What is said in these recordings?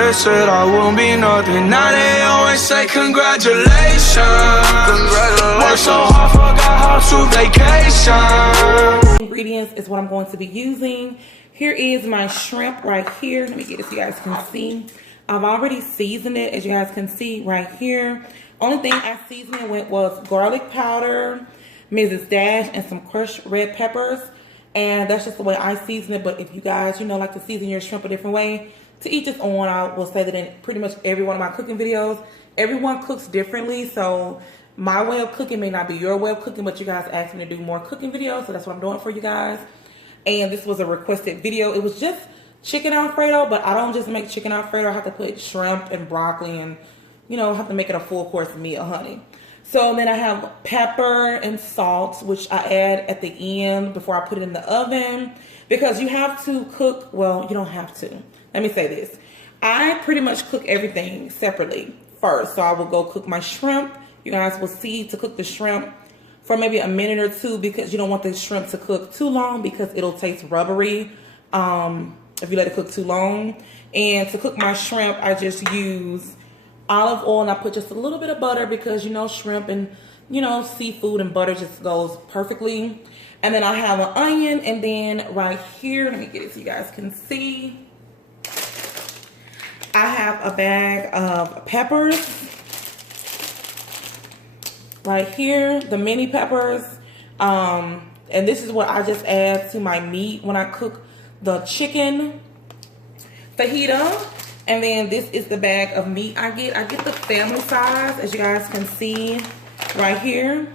they said I won't be nothing. Now they always say congratulations. Work so hard, forgot how to vacation. Ingredients is what I'm going to be using. Here is my shrimp right here. Let me get it so you guys can see. I've already seasoned it, as you guys can see right here. Only thing I seasoned it with was garlic powder, Mrs. Dash, and some crushed red peppers. And that's just the way I season it. But if you guys, like to season your shrimp a different way, to each its own. I will say that in pretty much every one of my cooking videos, everyone cooks differently. So my way of cooking may not be your way of cooking, but you guys asked me to do more cooking videos. So that's what I'm doing for you guys. And this was a requested video. It was just chicken Alfredo, but I don't just make chicken Alfredo. I have to put shrimp and broccoli and, have to make it a full course meal, honey. So then I have pepper and salt, which I add at the end before I put it in the oven. Because you have to cook, well, you don't have to. Let me say this. I pretty much cook everything separately first. So I will go cook my shrimp. You guys will see to cook the shrimp for maybe a minute or two because you don't want the shrimp to cook too long because it'll taste rubbery if you let it cook too long. And to cook my shrimp, I just use olive oil and I put just a little bit of butter because shrimp and seafood and butter just goes perfectly. And then I have an onion, and then right here, let me get it so you guys can see, I have a bag of peppers right here, the mini peppers, and this is what I just add to my meat when I cook the chicken fajita. And then this is the bag of meat I get. I get the family size, as you guys can see right here.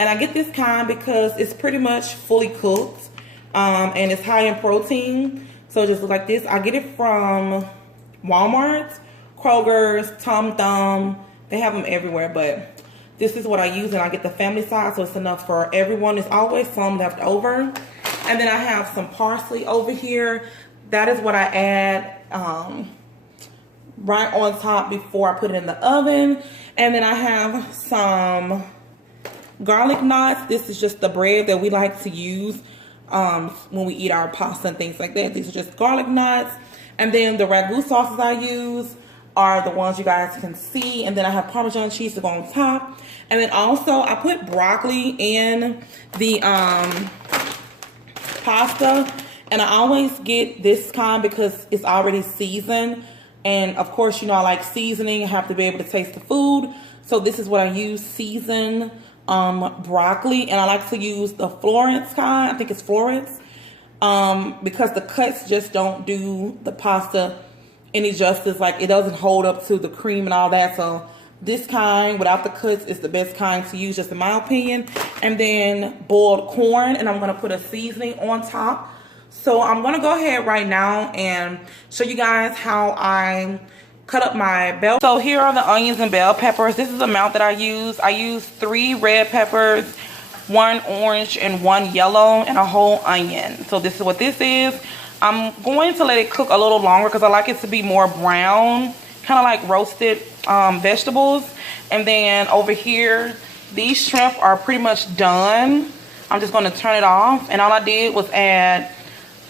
And I get this kind because it's pretty much fully cooked. And it's high in protein. So it just looks like this. I get it from Walmart, Kroger's, Tom Thumb. They have them everywhere. But this is what I use. And I get the family size, so it's enough for everyone. There's always some left over. And then I have some parsley over here. That is what I add right on top before I put it in the oven. And then I have some garlic knots. This is just the bread that we like to use when we eat our pasta and things like that. These are just garlic knots. And then the ragu sauces I use are the ones you guys can see. And then I have Parmesan cheese to go on top. And then also I put broccoli in the pasta. And I always get this kind because it's already seasoned. And of course, I like seasoning. I have to be able to taste the food. So this is what I use, seasoned broccoli. And I like to use the Florence kind. I think it's Florence. Because the cuts just don't do the pasta any justice. Like, it doesn't hold up to the cream and all that. So this kind without the cuts is the best kind to use, just in my opinion. And then boiled corn. And I'm going to put a seasoning on top. So I'm going to go ahead right now and show you guys how I cut up my bell. So here are the onions and bell peppers. This is the amount that I use. I use 3 red peppers, 1 orange, and 1 yellow, and a whole onion. So this is what this is. I'm going to let it cook a little longer because I like it to be more brown, kind of like roasted vegetables. And then over here, these shrimp are pretty much done. I'm just going to turn it off. And all I did was add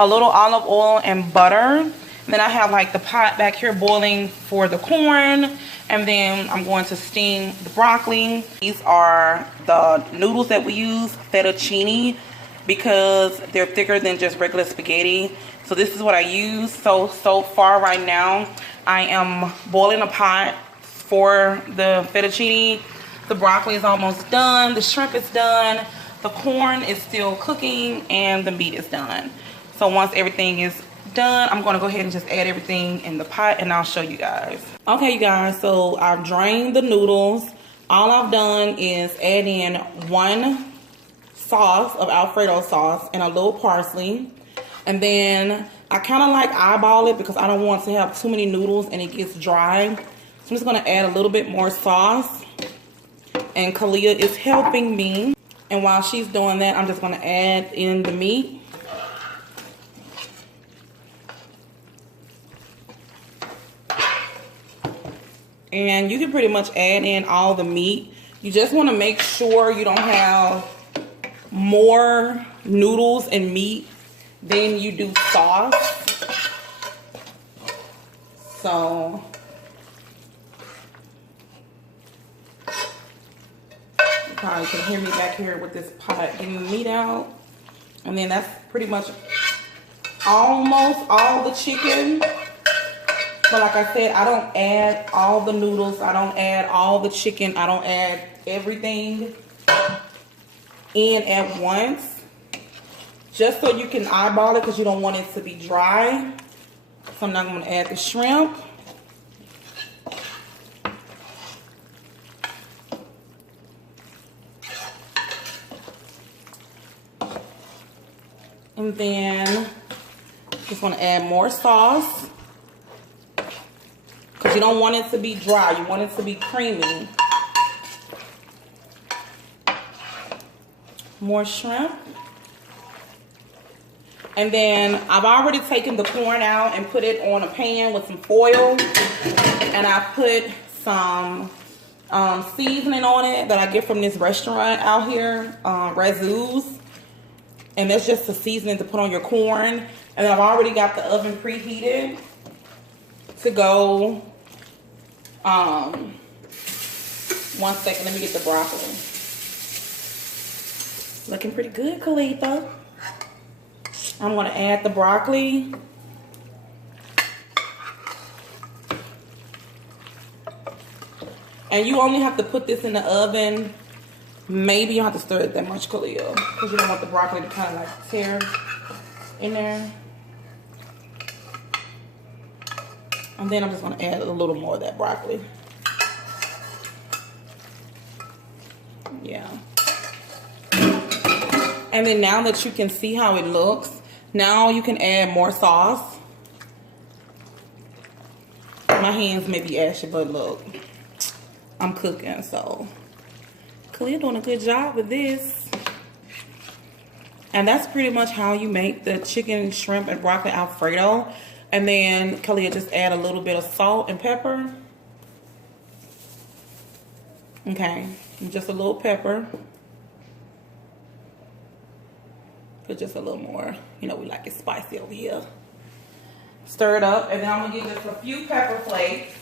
a little olive oil and butter. And then I have like the pot back here boiling for the corn. And then I'm going to steam the broccoli. These are the noodles that we use, fettuccine, because they're thicker than just regular spaghetti. So this is what I use. So far right now, I am boiling a pot for the fettuccine. The broccoli is almost done. The shrimp is done. The corn is still cooking, and the meat is done. So once everything is done, I'm going to go ahead and just add everything in the pot, and I'll show you guys. Okay, you guys, so I've drained the noodles. All I've done is add in 1 sauce of Alfredo sauce and a little parsley. And then I kind of like eyeball it because I don't want to have too many noodles and it gets dry. So I'm just going to add a little bit more sauce. And Kalia is helping me. And while she's doing that, I'm just going to add in the meat. And you can pretty much add in all the meat. You just want to make sure you don't have more noodles and meat than you do sauce. So So you probably can hear me back here with this pot getting the meat out. And then that's pretty much almost all the chicken. But like I said, I don't add all the noodles. I don't add all the chicken. I don't add everything in at once. Just so you can eyeball it, because you don't want it to be dry. So I'm not going to add the shrimp. And then just want to add more sauce, because you don't want it to be dry. You want it to be creamy. More shrimp. And then I've already taken the corn out and put it on a pan with some foil. And I put some seasoning on it that I get from this restaurant out here, Razoo's. And that's just the seasoning to put on your corn. And then I've already got the oven preheated to go. 1 second, let me get the broccoli. Looking pretty good, Khalifa. I'm gonna add the broccoli. And you only have to put this in the oven. Maybe you don't have to stir it that much, Khalil, because you don't want the broccoli to kind of like tear in there. And then I'm just gonna add a little more of that broccoli. Yeah. And then now that you can see how it looks, now you can add more sauce. My hands may be ashy, but look, I'm cooking, so Khalil doing a good job with this. And that's pretty much how you make the chicken, shrimp, and broccoli Alfredo. And then Khalil just add a little bit of salt and pepper. Okay, and just a little pepper. Put just a little more. You know, we like it spicy over here. Stir it up, and then I'm gonna get just a few pepper flakes.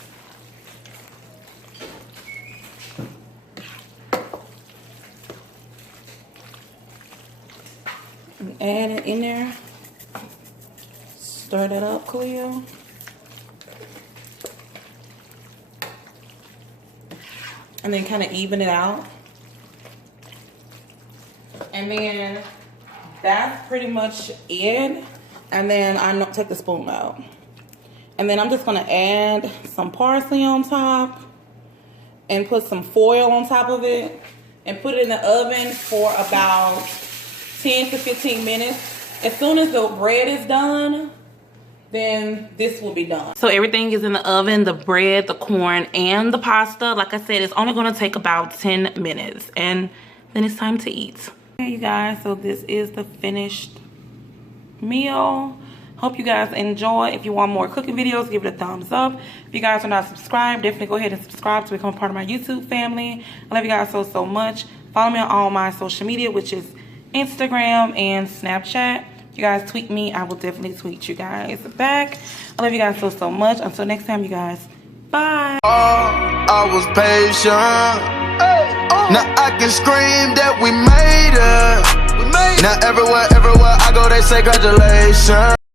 And add it in there. Stir that up, Khalil. And then kind of even it out. And then that's pretty much it. And then I take the spoon out. And then I'm just gonna add some parsley on top and put some foil on top of it and put it in the oven for about 10 to 15 minutes. As soon as the bread is done, then this will be done. So everything is in the oven, the bread, the corn, and the pasta. Like I said, it's only gonna take about 10 minutes and then it's time to eat. Okay, you guys, so this is the finished meal. Hope you guys enjoy. If you want more cooking videos, give it a thumbs up. If you guys are not subscribed, definitely go ahead and subscribe to become a part of my YouTube family. I love you guys so, so much. Follow me on all my social media, which is Instagram and Snapchat. If you guys tweet me, I will definitely tweet you guys back. I love you guys so, so much. Until next time, you guys. Bye. I was patient. Now I can scream that we made it. Now everywhere I go, they say congratulations.